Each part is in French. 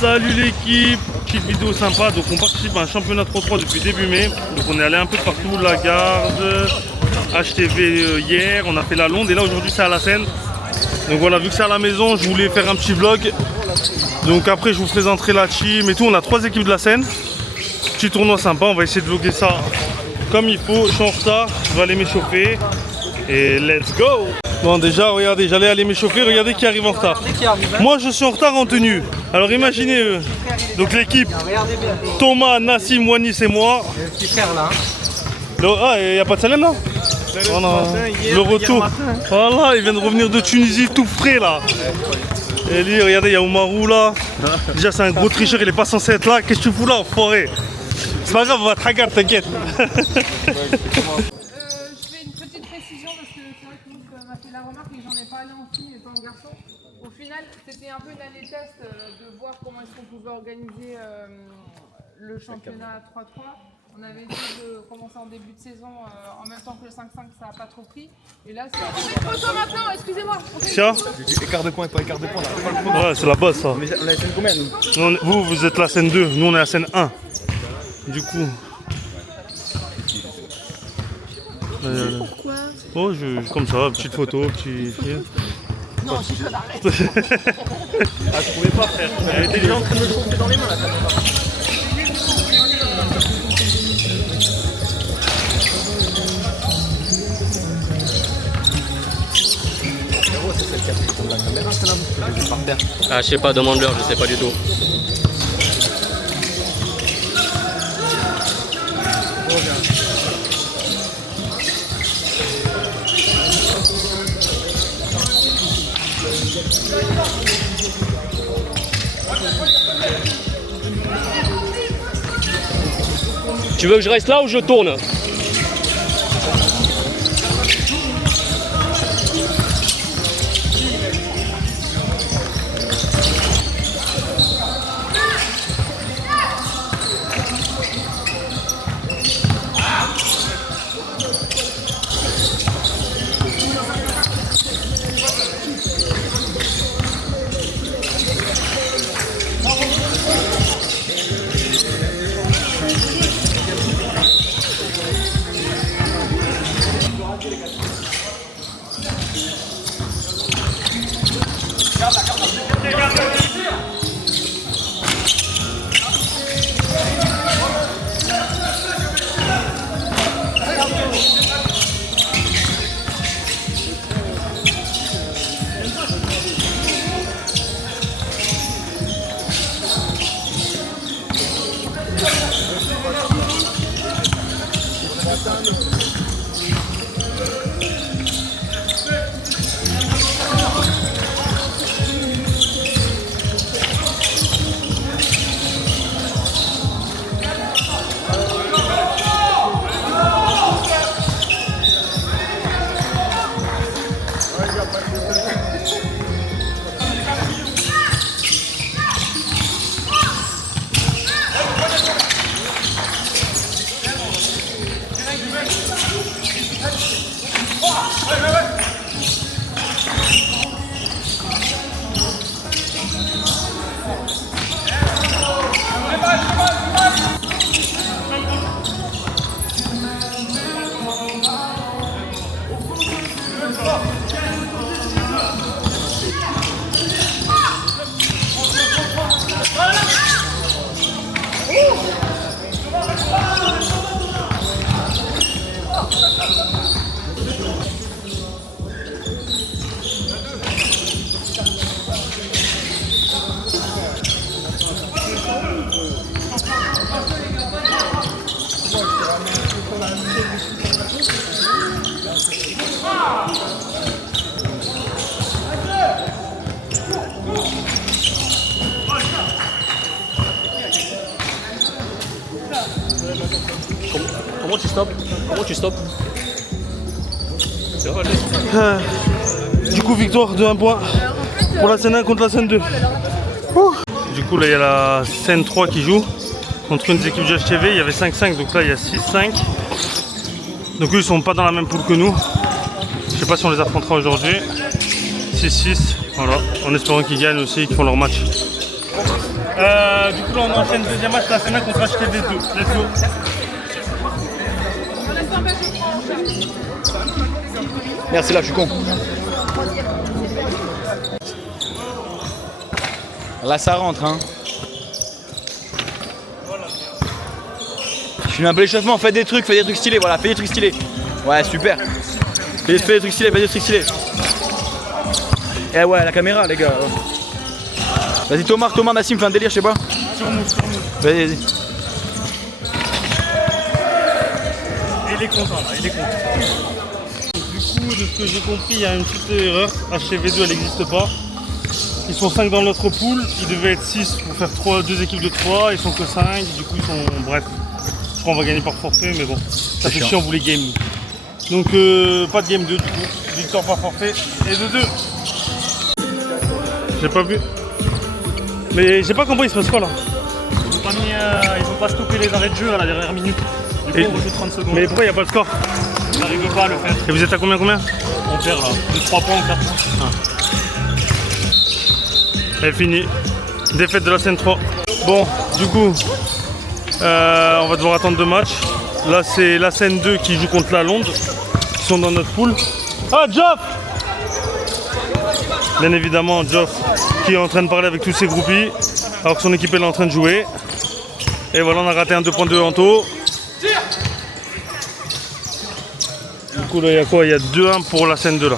Salut l'équipe, petite vidéo sympa. Donc on participe à un championnat 3-3 depuis début mai. Donc on est allé un peu partout, la Garde, HTV hier, on a fait la Londe et là aujourd'hui c'est à la Seine. Donc voilà, vu que c'est à la maison, je voulais faire un petit vlog. Donc après je vous présenterai la team et tout. On a 3 équipes de la Seine. Petit tournoi sympa, on va essayer de vlogger ça comme il faut. Je suis en retard, je vais aller m'échauffer et let's go. Bon déjà regardez, j'allais aller m'échauffer, regardez qui arrive en retard. Moi je suis en retard en tenue. Alors imaginez donc l'équipe Thomas, Nassim, Wanis et moi. Le petit frère là. Ah, il n'y a pas de Salem là? Oh non. Le retour. Voilà, il vient de revenir de Tunisie tout frais là. Et lui, regardez, il y a Oumarou là. Déjà c'est un gros tricheur, il est pas censé être là. Qu'est-ce que tu fous là, enfoiré? C'est pas grave, on va te regarder, t'inquiète. Je fais une petite précision parce que c'est vrai que Luc m'a fait la remarque et j'en ai parlé en fille et pas en garçon. Au final, c'était un peu une année test de voir comment est-ce qu'on pouvait organiser le championnat 3-3. On avait essayé de commencer en début de saison en même temps que le 5-5, ça n'a pas trop pris. Et là, c'est la photo maintenant, excusez-moi. Tiens. Écart de points et pas écart de points là. Ouais, c'est la base ça. Mais on a la scène combien nous? Vous êtes la scène 2, nous on est la scène 1. Du coup. Pourquoi? Oh, comme ça, petite photo, petit. Non, j'ai pas d'arrêt. Ah, tu pouvais pas faire. Elle était déjà en train de me chauffer dans les mains là. Ah, je sais pas, demande-leur, je sais pas du tout. Tu veux que je reste là ou je tourne? Comment tu stoppes? Comment tu stoppes? Du coup, victoire de 1 point pour la scène 1 contre la scène 2. Du coup, là, il y a la scène 3 qui joue contre une des équipes du HTV. Il y avait 5-5, donc là, il y a 6-5. Donc, eux, ils sont pas dans la même poule que nous. Je sais pas si on les affrontera aujourd'hui. 6-6, voilà, en espérant qu'ils gagnent aussi et qu'ils font leur match. Du coup, là, on enchaîne deuxième match, la finale contre HTV2. Let's go. Merci là, je suis con. Là, ça rentre, hein. Je suis un peu l'échauffement, fais des trucs stylés, voilà, fais des trucs stylés. Ouais, super. Fais des trucs stylés. Eh ouais, la caméra, les gars. Vas-y, Thomas, Nassim, fais un délire, je sais pas. Vas-y. Il est content là, il est content. Du coup, de ce que j'ai compris, il y a une petite erreur. HTV2, elle n'existe pas. Ils sont 5 dans notre pool. Ils devaient être 6 pour faire 2 équipes de 3. Ils sont que 5. Du coup, ils sont. Bref. Je crois qu'on va gagner par forfait, mais bon. Ça fait chiant, on voulait game. Donc, pas de game 2 du coup. Victoire par forfait et de 2. J'ai pas vu. Mais j'ai pas compris, il se passe quoi là? Ils ont pas stoppé les arrêts de jeu à la dernière minute. Du coup, on rejoue 30 secondes. Mais pourquoi il n'y a pas de score? On n'arrive pas à le faire. Et vous êtes à combien? On perd là. De 3 points ou 4 points. Elle est finie. Défaite de la scène 3. Bon, du coup, on va devoir attendre 2 matchs. Là, c'est la scène 2 qui joue contre la Londres. Ils sont dans notre pool. Ah, Geoff! Bien évidemment, Geoff qui est en train de parler avec tous ses groupies alors que son équipe est en train de jouer. Et voilà, on a raté un 2.2 en taux. Du coup, là, il y a quoi? Il y a 2-1 pour la scène 2 là.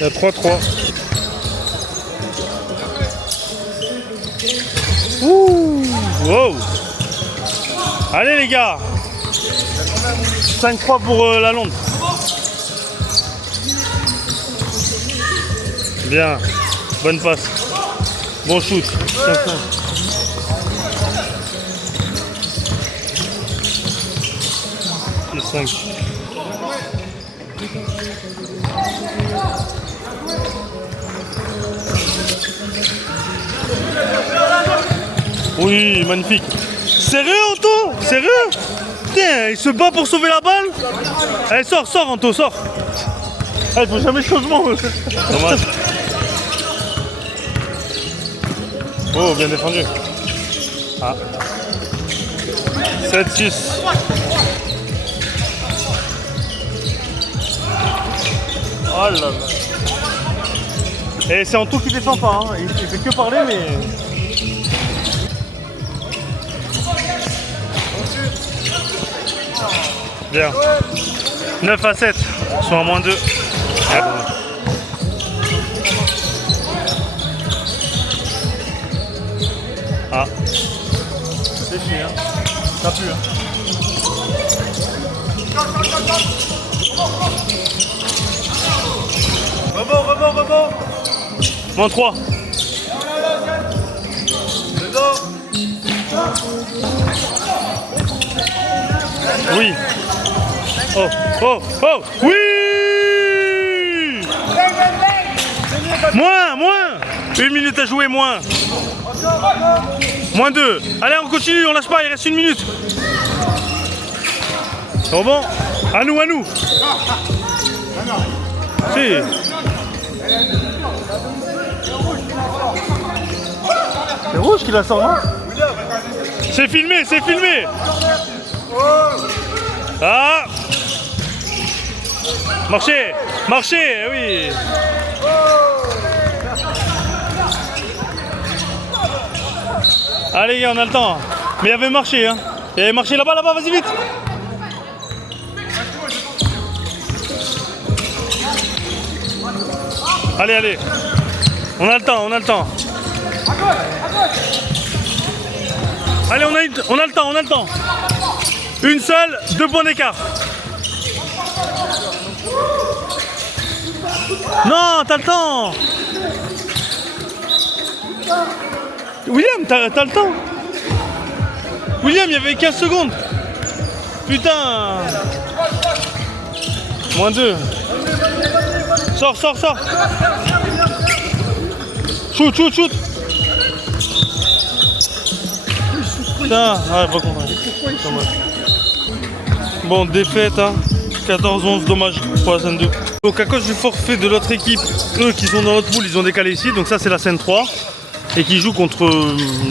Il y a 3-3. Ouh, wow. Allez les gars. 5-3 pour la Londres. Bien. Bonne passe. Bon shoot. 5. Oui, magnifique. Sérieux, Anto? Sérieux? Putain, il se bat pour sauver la balle. Allez, sors, Anto, sors. Ah, il faut jamais changement. Dommage. Oh, bien défendu. Ah. 7-6. Oh là là. Et c'est Anto qui défend pas, hein. Il fait que parler, mais... Bien. 9-7. Ils sont à -2. Ah. C'est chier, hein. Ça pue, hein. Rebond. -3. Oui. Oh, oui. Moins. 1 minute à jouer, moins. -2. Allez, on continue, on lâche pas, il reste 1 minute. C'est bon. À nous. Si. C'est rouge qui la sort, non? C'est filmé. Ah. Marchez, oui. Allez les gars, on a le temps. Mais il y avait marché, hein. Il y avait marché là-bas, vas-y vite. Allez. On a le temps. Allez, on a le temps. Une seule, 2 points d'écart. Non, t'as le temps. William, t'as le temps. William, il y avait 15 secondes. Putain. -2. Sors. Shoot. Putain, ouais, pas compris. Bon, défaite, hein. 14-11, dommage pour la scène 2. Donc à cause du forfait de l'autre équipe, eux qui sont dans l'autre poule, ils ont décalé ici. Donc ça c'est la scène 3. Et qui joue contre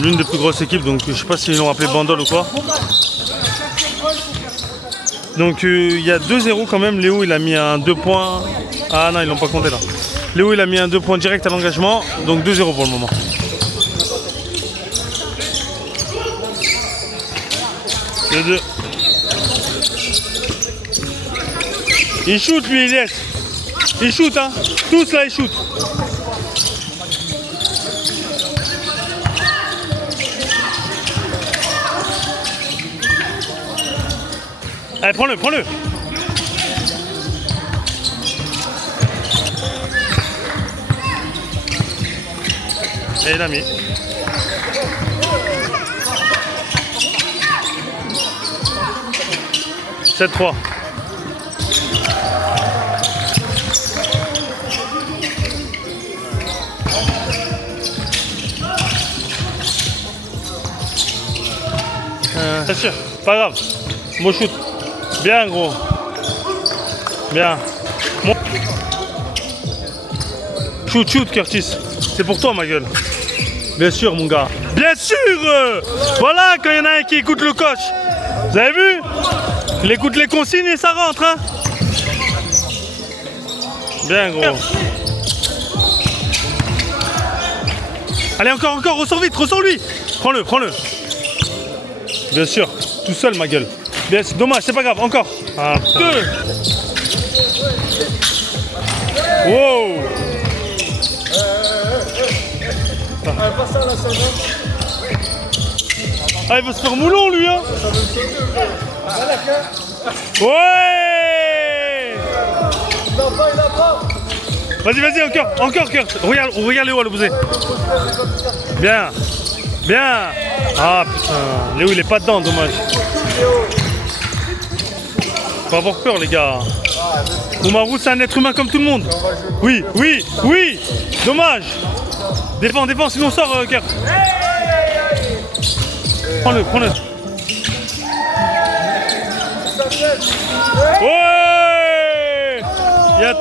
l'une des plus grosses équipes. Donc je sais pas s'ils l'ont appelé Bandol ou quoi. Donc il y a 2-0 quand même. Léo il a mis un 2 points. Ah non, ils l'ont pas compté là. Léo il a mis un 2 points direct à l'engagement. Donc 2-0 pour le moment. Le 2. Il shoot lui, il laisse. Il shoot hein. Tous là ils shoot. Allez, prends-le, prends-le. Et il a mis. « 7-3. » C'est sûr, pas grave. Bon shoot. Bien gros. Bien. Bon. Shoot, shoot Curtis. C'est pour toi ma gueule. Bien sûr mon gars. Bien sûr. Voilà quand il y en a un qui écoute le coach. Vous avez vu? Il écoute les consignes et ça rentre hein. Bien gros. Allez encore, encore, ressors vite, ressors lui. Prends-le, prends-le. Bien sûr, tout seul ma gueule. Bien, c'est dommage, c'est pas grave, encore. Ah, 2. Wow. Ah, il va se faire moulon lui hein. Ouais. Vas-y, vas-y, encore, encore, Kurt. Regarde Léo à l'opposé. Bien. Bien. Ah putain, Léo il est pas dedans, dommage. Faut avoir peur les gars. Oumarou c'est un être humain comme tout le monde. Oui, oui, oui. Dommage. Défends, défends, sinon sort Kurt. Prends-le, prends-le. Ouais. Il y a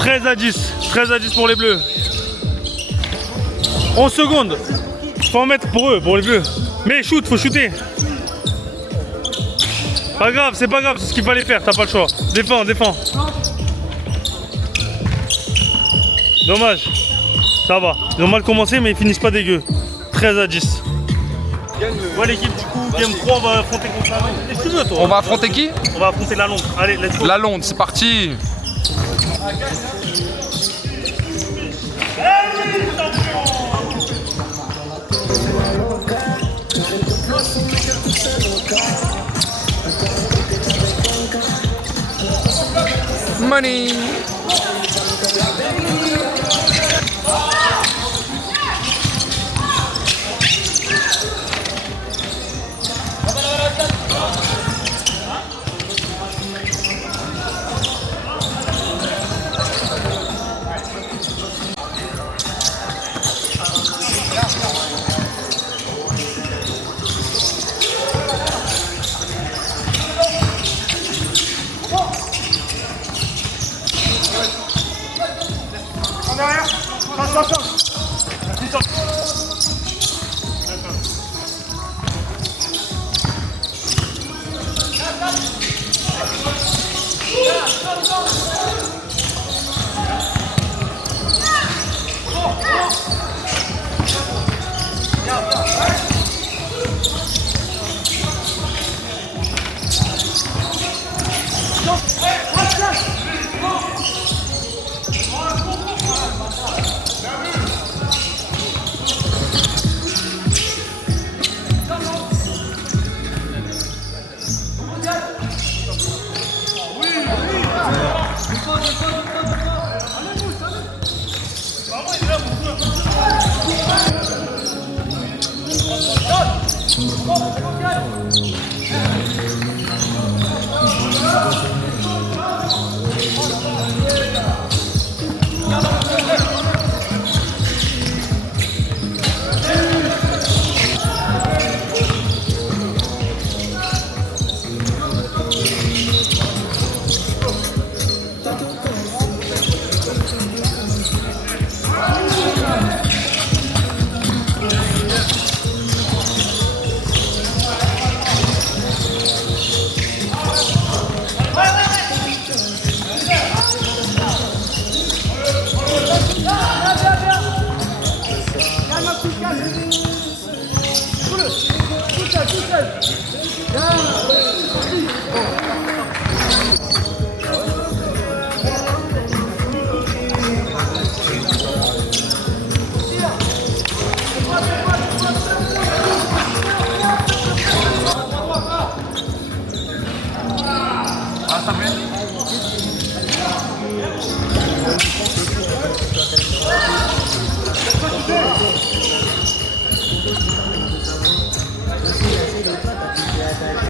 13 à 10. 13 à 10 pour les bleus. 11 secondes. Faut en mettre pour eux, pour les bleus. Mais shoot, faut shooter. Pas grave, c'est pas grave, c'est ce qu'il fallait faire, t'as pas le choix. Défends, défends. Dommage. Ça va. Ils ont mal commencé, mais ils finissent pas dégueu. 13 à 10. Ouais, l'équipe, du coup, Game 3, on va affronter contre la Londe. Qu'est-ce que tu veux, toi? On va affronter qui? On va affronter la Londe. Allez, let's go. La Londe, c'est parti. Money.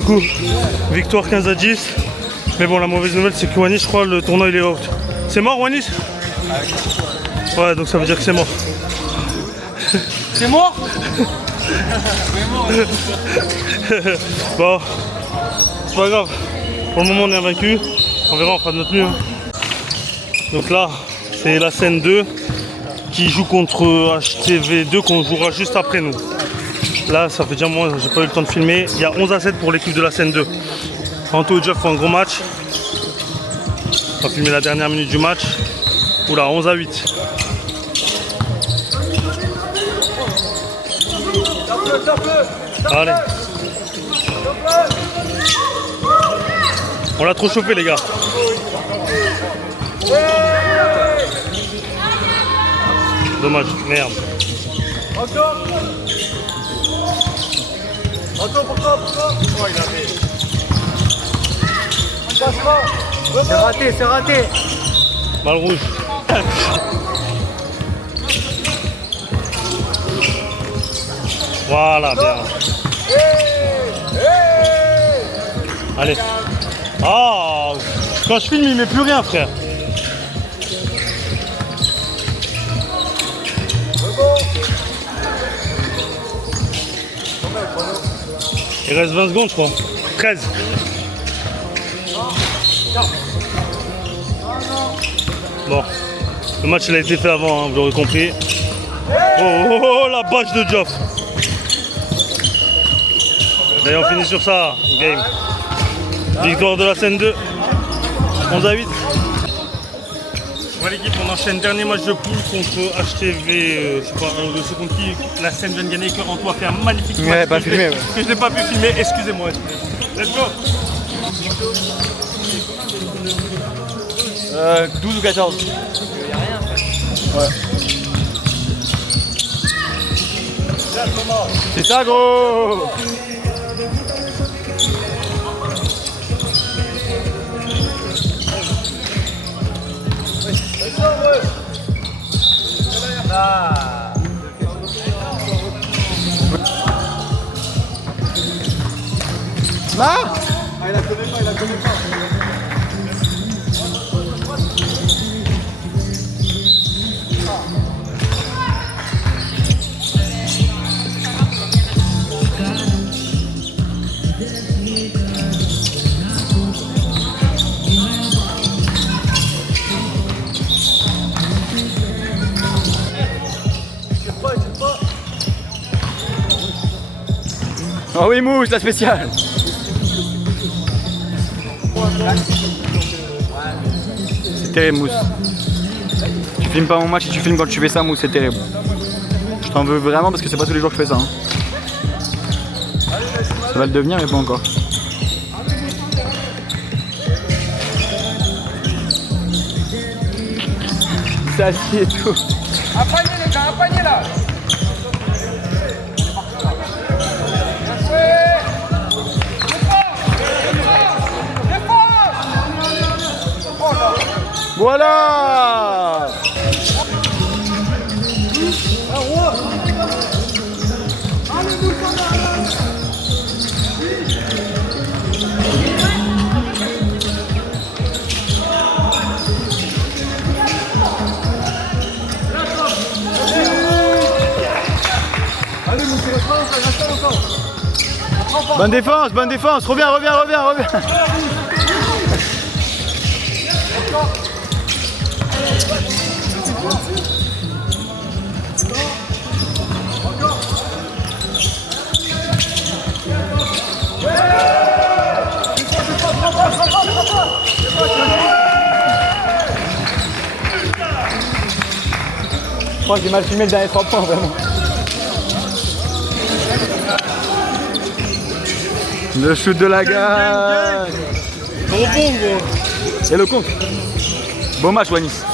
Du coup, victoire 15 à 10. Mais bon, la mauvaise nouvelle, c'est que Wanis, je crois, le tournoi il est out. C'est mort, Wanis? Ouais, donc ça veut dire que c'est mort. C'est mort. Bon, c'est pas grave. Pour le moment, on est invaincu. On verra, on fera de notre mieux. Donc là, c'est la scène 2 qui joue contre HTV2 qu'on jouera juste après nous. Là, ça fait déjà moi, j'ai pas eu le temps de filmer. Il y a 11 à 7 pour l'équipe de la scène 2. Anto et Jeff font un gros match. On va filmer la dernière minute du match. Oula, 11 à 8. Allez. On l'a trop chauffé, les gars. Dommage, merde. C'est raté, c'est raté. Balle rouge. Voilà, bien. Allez. Ah, quand je filme, il met plus rien, frère. Il reste 20 secondes, je crois. 13. Bon, le match il a été fait avant, hein, vous l'aurez compris. Oh, la bâche de Geoff. Et on finit sur ça, game. Victoire de la scène 2. 11 à 8. Voilà l'équipe, on enchaîne dernier match de poule contre HTV, je sais pas, de ce contre qui la scène vient de gagner, que Antoine a fait un magnifique match. Ouais, pas filmé, ouais. Que je n'ai pas pu filmer, excusez-moi. Let's go. 12 ou 14. Ouais. C'est ça, gros. Ah, il la connaît pas, il la connaît pas. Oh oui, Mousse, la spéciale. C'est terrible, Mousse. Tu filmes pas mon match et tu filmes quand tu fais ça, Mousse, c'est terrible. Je t'en veux vraiment parce que c'est pas tous les jours que je fais ça. Hein. Ça va le devenir, mais pas encore. C'est assis et tout. Un panier, les gars, un panier là. Voilà. Bonne défense, reviens. Je crois que j'ai mal filmé le dernier 3 points, vraiment. Le shoot de la gagne. Rebond, gros. Et le compte. Bon match, Wanis.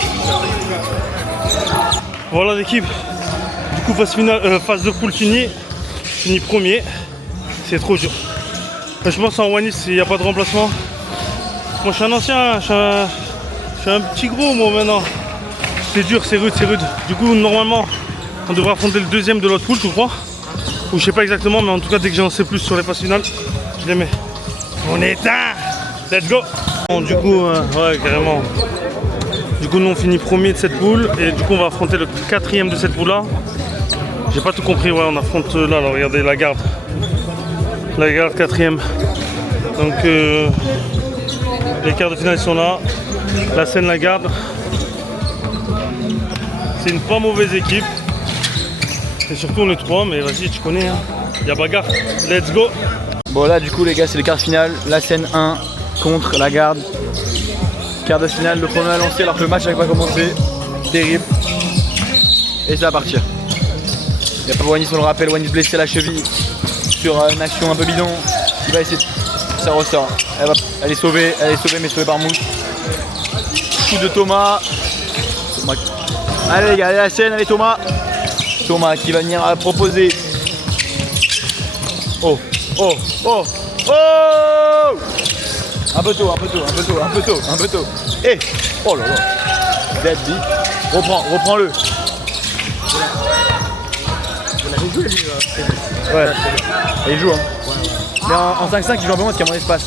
Voilà l'équipe. Du coup, phase de poule finie. Fini premier. C'est trop dur. Je pense en Wanis, il n'y a pas de remplacement. Moi, je suis un ancien. Je suis un petit gros, moi, maintenant. C'est dur, c'est rude, c'est rude. Du coup, normalement, on devrait affronter le deuxième de l'autre poule, je crois. Ou je sais pas exactement, mais en tout cas, dès que j'en sais plus sur les phases finales, je les mets. On est éteint. Let's go. Bon, du coup, ouais, carrément. Du coup, nous, on finit premier de cette poule. Et du coup, on va affronter le quatrième de cette poule-là. J'ai pas tout compris, ouais, on affronte là, regardez, la garde. La garde quatrième. Donc, les quarts de finale sont là. La Seine, la garde. C'est une pas mauvaise équipe. Et surtout, on est trois, mais vas-y, tu connais, hein. Y'a bagarre. Let's go. Bon, là, du coup, les gars, c'est les quarts de finale. La Seine 1 contre la garde. Quart de finale, le premier à lancer alors que le match n'avait pas commencé. Terrible. Et ça va partir. Il n'y a pas Wanis, on le rappelle, Wanis blessé à la cheville sur une action un peu bidon. Il va essayer de... Ça ressort. Elle est sauvée, mais sauvée par Mousse. Coup de Thomas. Allez les gars, allez la Seine, allez Thomas. Thomas qui va venir proposer. Oh, oh, oh, oh! Un peu tôt, un peu tôt, un peu tôt, un peu tôt, un peu tôt. Eh! Oh là là! Dead beat. Reprends-le. Ouais. Et il joue, hein. Mais en 5-5, il joue un peu moins parce qu'il y a moins d'espace.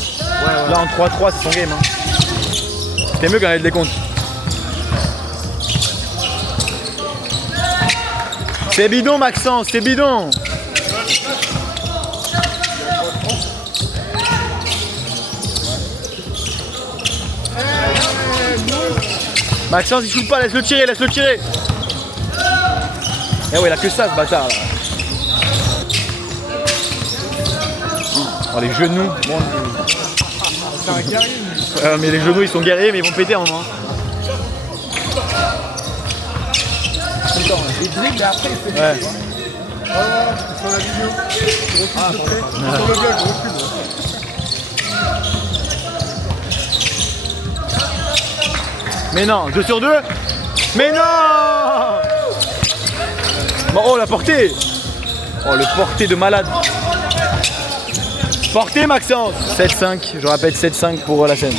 Là, en 3-3, c'est son game, hein. C'était mieux quand il y a des comptes. C'est bidon, Maxence, c'est bidon! Maxence, il shoot pas, laisse-le tirer, laisse-le tirer! Eh ouais, il a que ça, ce bâtard, là. Oh, les genoux. Bon, c'est un guerrier. Mais les genoux, ils sont guerriers, mais ils vont péter un moment. Il dribble et après il fait Ouais. sur la vidéo. Sur le blog, je recule. Mais non, 2 sur 2. Mais non! Bon, oh, la portée! Oh, le portée de malade. Portée, Maxence! 7-5, je rappelle 7-5 pour la Seine.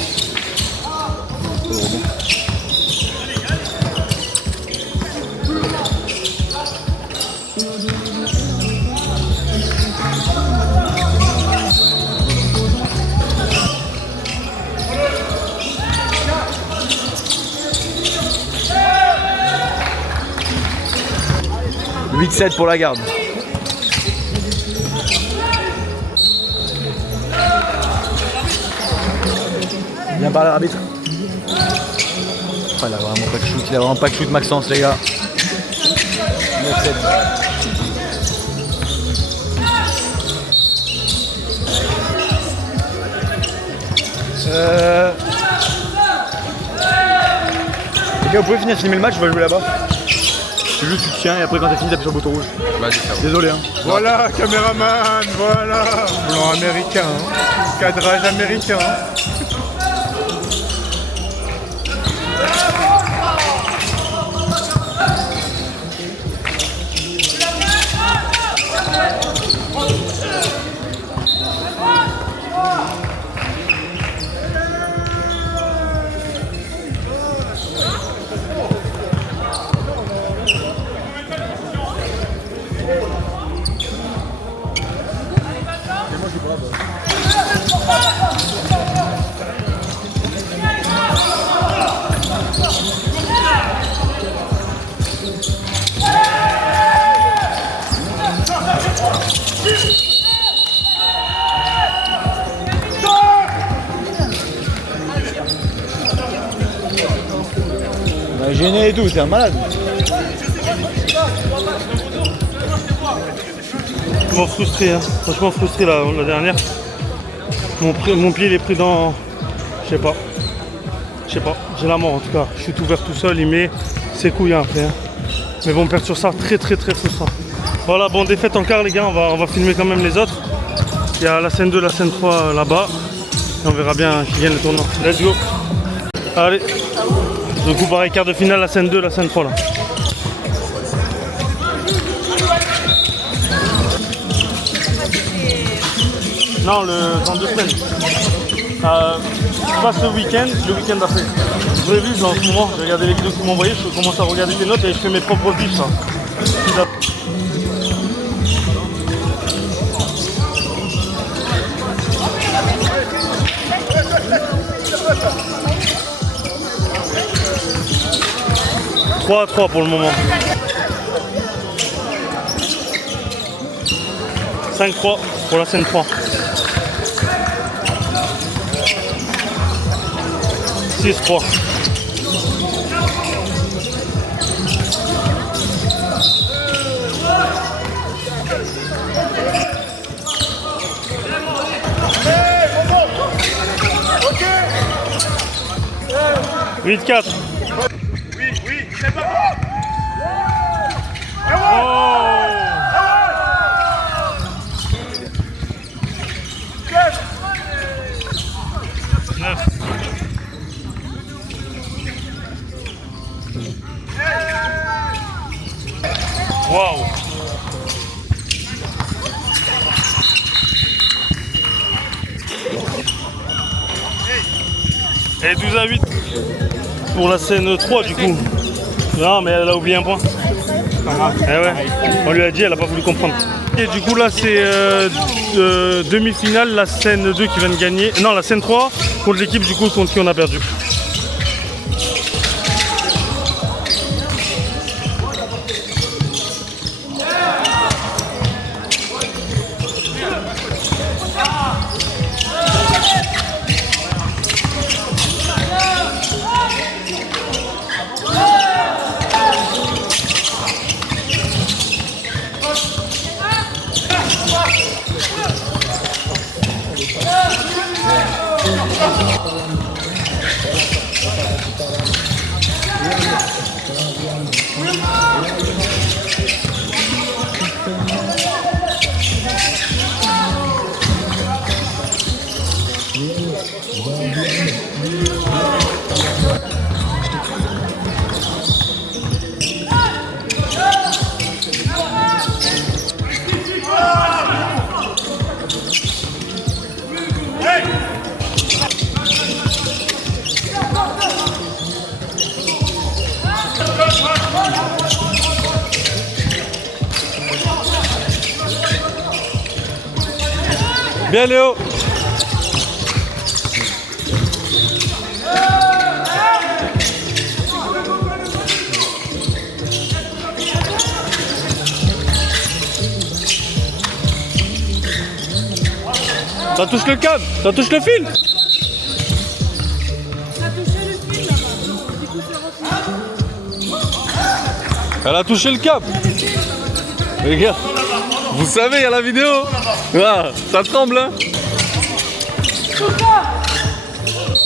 « 8-7 pour la garde. Bien par l'arbitre. Oh, il a vraiment pas de shoot, il a vraiment pas de shoot Maxence les gars. 9-7. Les gars, vous pouvez finir filmer le match, on va jouer là-bas. C'est juste tu te tiens et après quand t'as fini t'appuies sur le bouton rouge. Vas-y, ça va. Désolé hein. Voilà, caméraman, voilà. Blanc américain, hein. Cadrage américain. On a gêné et tout, c'est un malade. Franchement frustré, hein. Franchement frustré la dernière. Mon pied il est pris dans... Je sais pas. J'ai la mort en tout cas. Je suis tout ouvert tout seul, il met ses couilles après. Hein. Mais bon, on perd sur ça, très frustrant. Voilà, bon, défaite en quart les gars, on va filmer quand même les autres. Il y a la scène 2, la scène 3 là-bas. on verra bien qui gagne le tournoi. Let's go. Allez. Du coup, pareil, quart de finale, la scène 2, la scène 3 là. Non, dans 2 semaines. Pas ce week-end, le week-end d'après. Vous avez vu, en ce moment, j'ai regardé les vidéos que tu m'as envoyées, je commence à regarder tes notes et je fais mes propres biches là. 3-3 pour le moment. 5-3 pour la scène 3. 6-3. « 8-4. » Waouh! Et 12-8 pour la scène 3 du coup. Non mais elle a oublié un point. Eh ouais, on lui a dit, elle a pas voulu comprendre. Et du coup là c'est demi-finale, la scène 2 qui vient de gagner. Non, la scène 3 contre l'équipe du coup contre qui on a perdu. Bien Léo. Ça touche le câble, ça touche le fil. Elle a touché le câble. Regarde. Vous savez, il y a la vidéo. Ah, ça tremble, hein.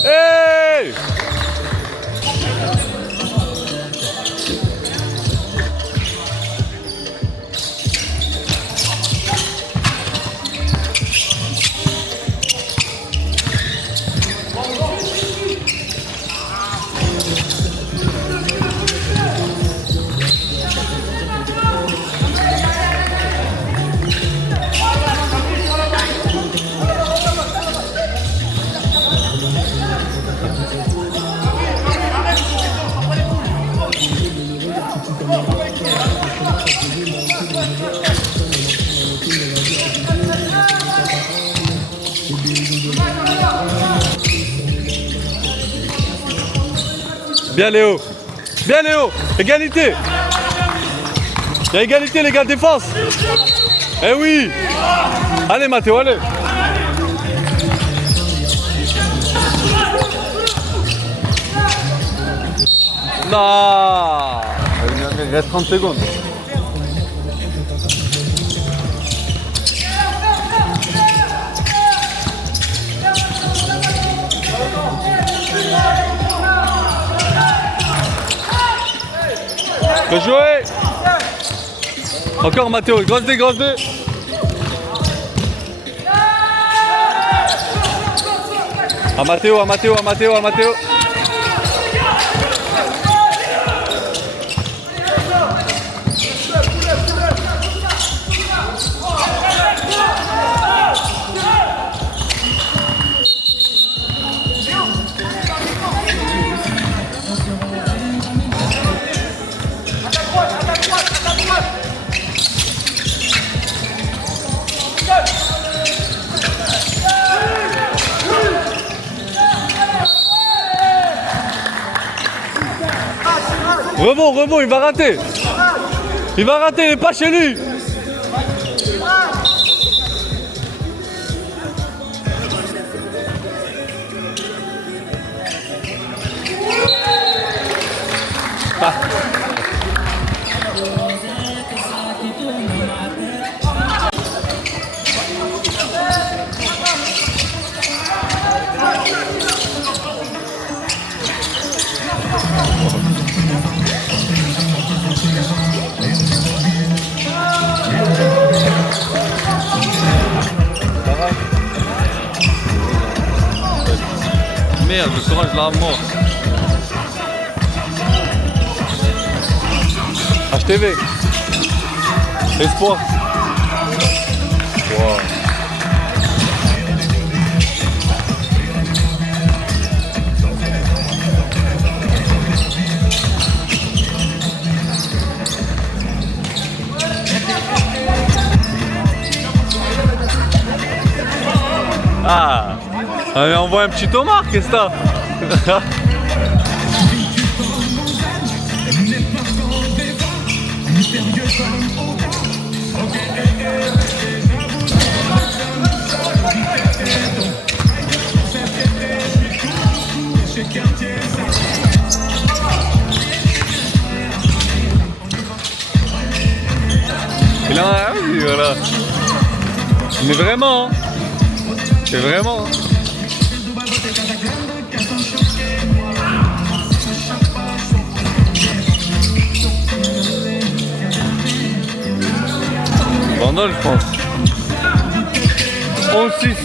Hey! Bien Léo. Bien Léo. Égalité. Il y a égalité les gars, défense. Eh oui. Allez Mathéo, allez. Non. Il reste 30 secondes. Bien joué. Encore Mathéo, grosse dé, grosse dé. À Matteo, à Matteo, à Matteo, à Matteo. Rebond, rebond, il va rater. Il va rater, il n'est pas chez lui. Merde, le courage là mort. HTV. Espoir. Wow. Ah, mais envoie un petit Omar, qu'est-ce que t'as? Il en a vu, voilà. Mais vraiment, hein. C'est vraiment. Hein. Bandol, je pense. 11-6.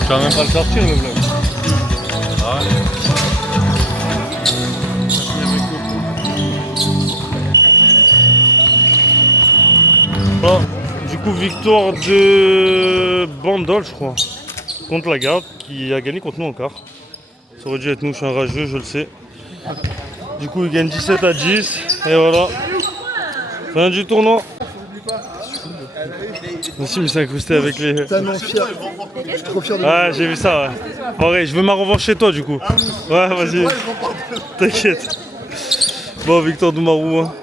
Tu vas même pas le sortir le vlog. Ah ouais. Bon, du coup victoire de Bandol je crois. Contre la Garde qui a gagné contre nous encore. Ça aurait dû être nous, je suis un rageux, je le sais. Du coup il gagne 17-10 et voilà. Fin du tournoi. Merci, mais c'est incrusté avec les... Tellement fier. Je suis trop fier de Ah, j'ai vu ça, ouais. En vrai, je veux ma revanche chez toi, du coup. Ouais, vas-y. T'inquiète. Bon, victoire de Marou. Hein.